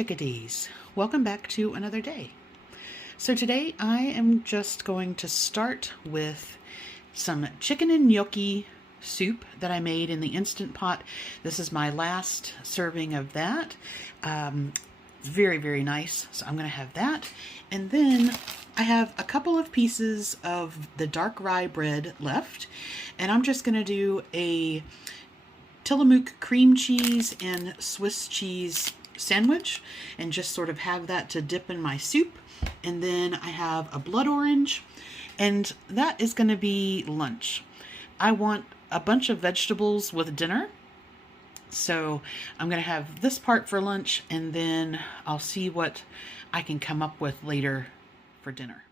chickadees. Welcome back to another day. So today I am just going to start with some chicken and gnocchi soup that I made in the Instant Pot. This is my last serving of that. Very, very nice. So I'm going to have that. And then I have a couple of pieces of the dark rye bread left. And I'm just going to do a Tillamook cream cheese and Swiss cheese sandwich and just sort of have that to dip in my soup. And then I have a blood orange, and that is going to be lunch. I want a bunch of vegetables with dinner, so I'm going to have this part for lunch, and then I'll see what I can come up with later for dinner.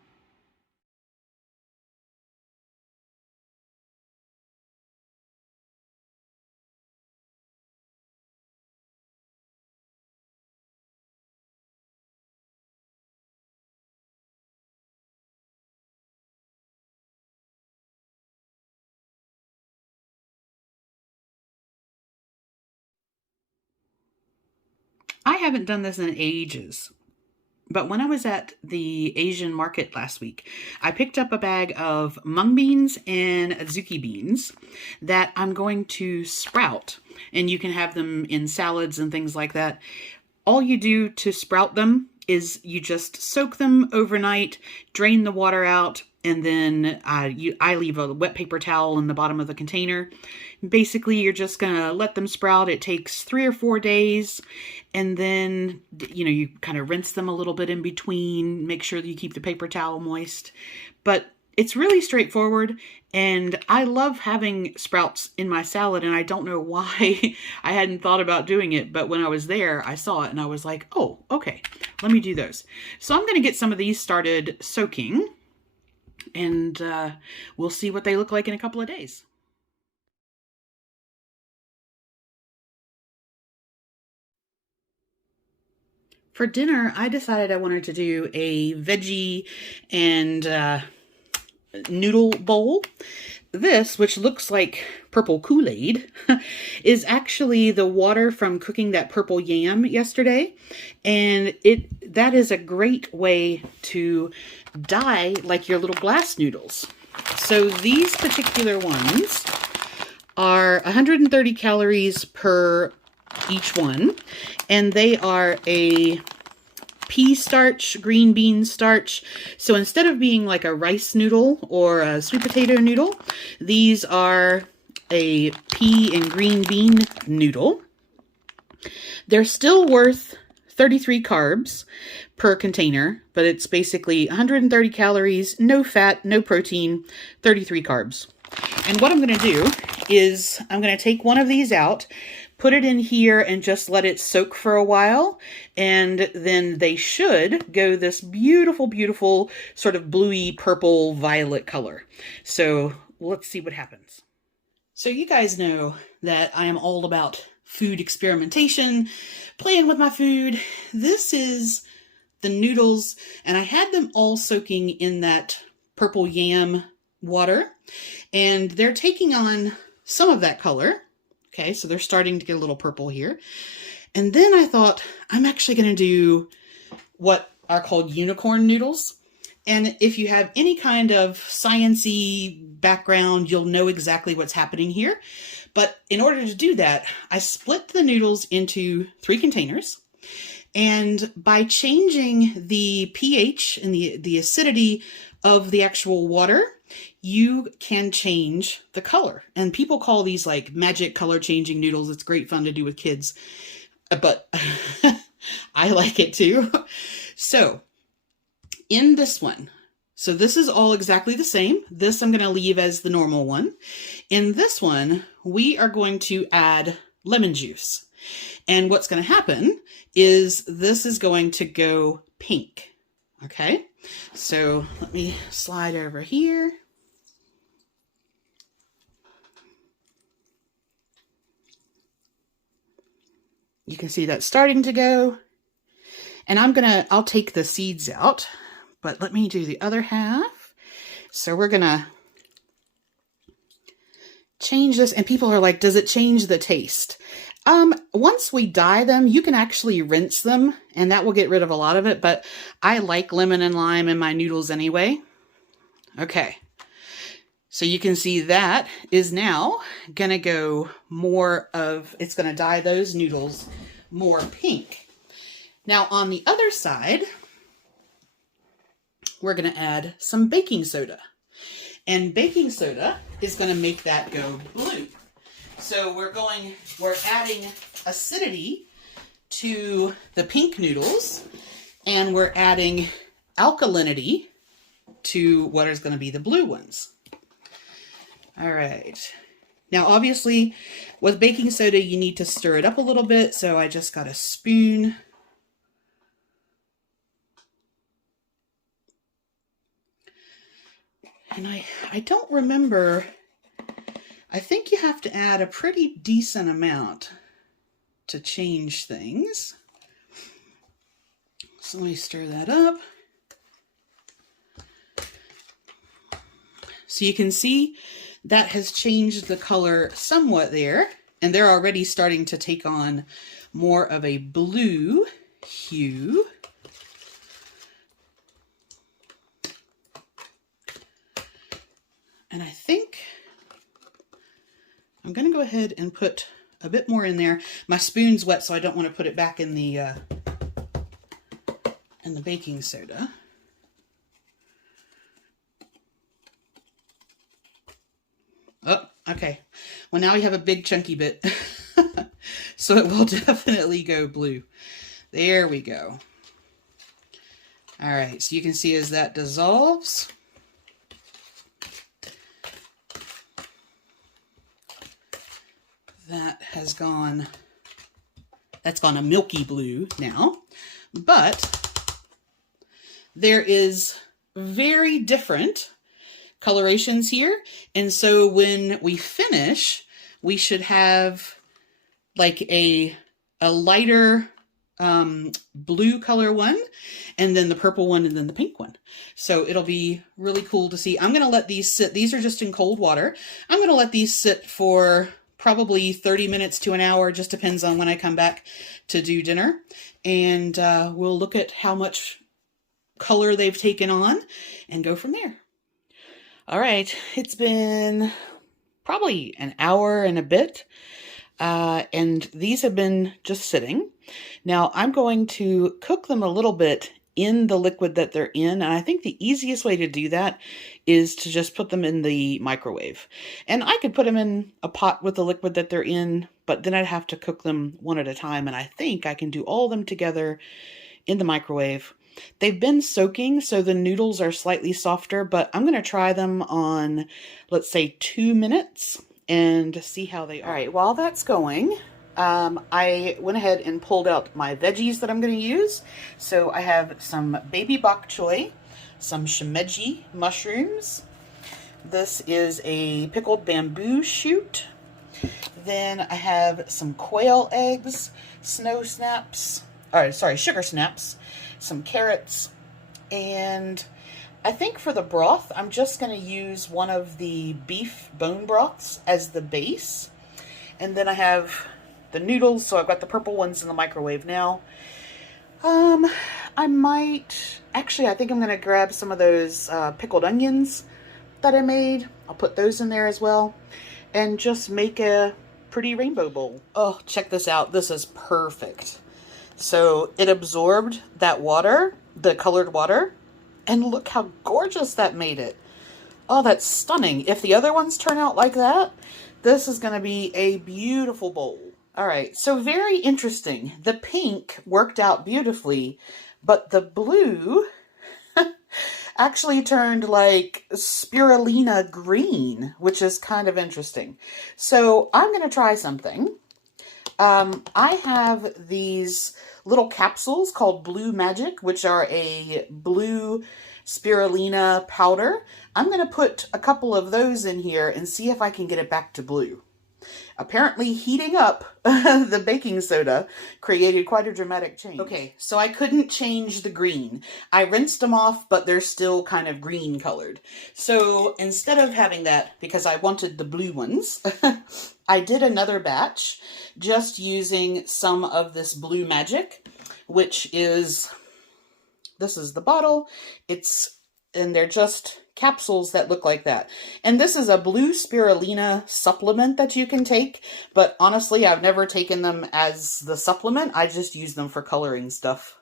I haven't done this in ages, but when I was at the Asian market last week, I picked up a bag of mung beans and azuki beans that I'm going to sprout, and you can have them in salads and things like that. All you do to sprout them is you just soak them overnight, drain the water out, and then I leave a wet paper towel in the bottom of the container. Basically, you're just going to let them sprout. It takes 3 or 4 days, and then, you kind of rinse them a little bit in between, make sure that you keep the paper towel moist. But it's really straightforward, and I love having sprouts in my salad, and I don't know why I hadn't thought about doing it, but when I was there, I saw it, and I was like, oh, okay, let me do those. So I'm going to get some of these started soaking, and we'll see what they look like in a couple of days. For dinner, I decided I wanted to do a veggie and noodle bowl. This, which looks like purple Kool-Aid, is actually the water from cooking that purple yam yesterday. And that is a great way to dye like your little glass noodles. So these particular ones are 130 calories per each one, and they are a pea starch, green bean starch. So instead of being like a rice noodle or a sweet potato noodle, these are a pea and green bean noodle. They're still worth 33 carbs per container, but it's basically 130 calories, no fat, no protein, 33 carbs. And what I'm going to do is I'm going to take one of these out, put it in here, and just let it soak for a while. And then they should go this beautiful, beautiful sort of bluey purple violet color. So let's see what happens. So you guys know that I am all about food experimentation, playing with my food. This is the noodles, and I had them all soaking in that purple yam water, and they're taking on some of that color. Okay, so they're starting to get a little purple here. And then I thought, I'm actually going to do what are called unicorn noodles. And if you have any kind of science-y background, you'll know exactly what's happening here. But in order to do that, I split the noodles into 3 containers. And by changing the pH and the acidity of the actual water, you can change the color. And people call these like magic color changing noodles. It's great fun to do with kids, but I like it too. So in this one, so this is all exactly the same. This I'm going to leave as the normal one. In this one, we are going to add lemon juice. And what's going to happen is this is going to go pink. Okay, so let me slide over here. You can see that's starting to go. And I'll take the seeds out, but let me do the other half. So we're gonna change this, and people are like, does it change the taste? Once we dye them, you can actually rinse them, and that will get rid of a lot of it, but I like lemon and lime in my noodles anyway. Okay. So you can see that is now going to go more of, it's going to dye those noodles more pink. Now on the other side, we're going to add some baking soda. And baking soda is going to make that go blue. So we're adding acidity to the pink noodles, and we're adding alkalinity to what is going to be the blue ones. All right. Now, obviously, with baking soda, you need to stir it up a little bit, so I just got a spoon. And I don't remember, I think you have to add a pretty decent amount to change things. So let me stir that up. So you can see that has changed the color somewhat there, and they're already starting to take on more of a blue hue. And I think I'm going to go ahead and put a bit more in there. My spoon's wet, so I don't want to put it back in the baking soda. Oh, okay. Well, now we have a big chunky bit. So it will definitely go blue. There we go. All right, so you can see as that dissolves, that's gone a milky blue now, but there is very different colorations here. And so when we finish, we should have like a lighter blue color one, and then the purple one, and then the pink one. So it'll be really cool to see. I'm going to let these sit. These are just in cold water. I'm going to let these sit for probably 30 minutes to an hour, just depends on when I come back to do dinner. And we'll look at how much color they've taken on and go from there. All right, it's been probably an hour and a bit, and these have been just sitting. Now I'm going to cook them a little bit in the liquid that they're in, and I think the easiest way to do that is to just put them in the microwave. And I could put them in a pot with the liquid that they're in, but then I'd have to cook them one at a time, and I think I can do all of them together in the microwave. They've been soaking, so the noodles are slightly softer, but I'm going to try them on, let's say, 2 minutes and see how they are. All right, while that's going, I went ahead and pulled out my veggies that I'm going to use. So I have some baby bok choy, some shimeji mushrooms. This is a pickled bamboo shoot. Then I have some quail eggs, sugar snaps, some carrots, and I think for the broth, I'm just going to use one of the beef bone broths as the base. And then I have the noodles, so I've got the purple ones in the microwave now. I think I'm going to grab some of those pickled onions that I made. I'll put those in there as well, and just make a pretty rainbow bowl. Oh, check this out. This is perfect. So it absorbed that water, the colored water, and look how gorgeous that made it. Oh, that's stunning. If the other ones turn out like that, this is going to be a beautiful bowl. All right, so very interesting. The pink worked out beautifully, but the blue actually turned like spirulina green, which is kind of interesting. So I'm going to try something. I have these little capsules called Blue Majick, which are a blue spirulina powder. I'm going to put a couple of those in here and see if I can get it back to blue. Apparently heating up the baking soda created quite a dramatic change. Okay, so I couldn't change the green. I rinsed them off, but they're still kind of green colored. So instead of having that, because I wanted the blue ones, I did another batch just using some of this blue Majick, which is, this is the bottle. And they're just capsules that look like that. And this is a blue spirulina supplement that you can take, but honestly, I've never taken them as the supplement. I just use them for coloring stuff.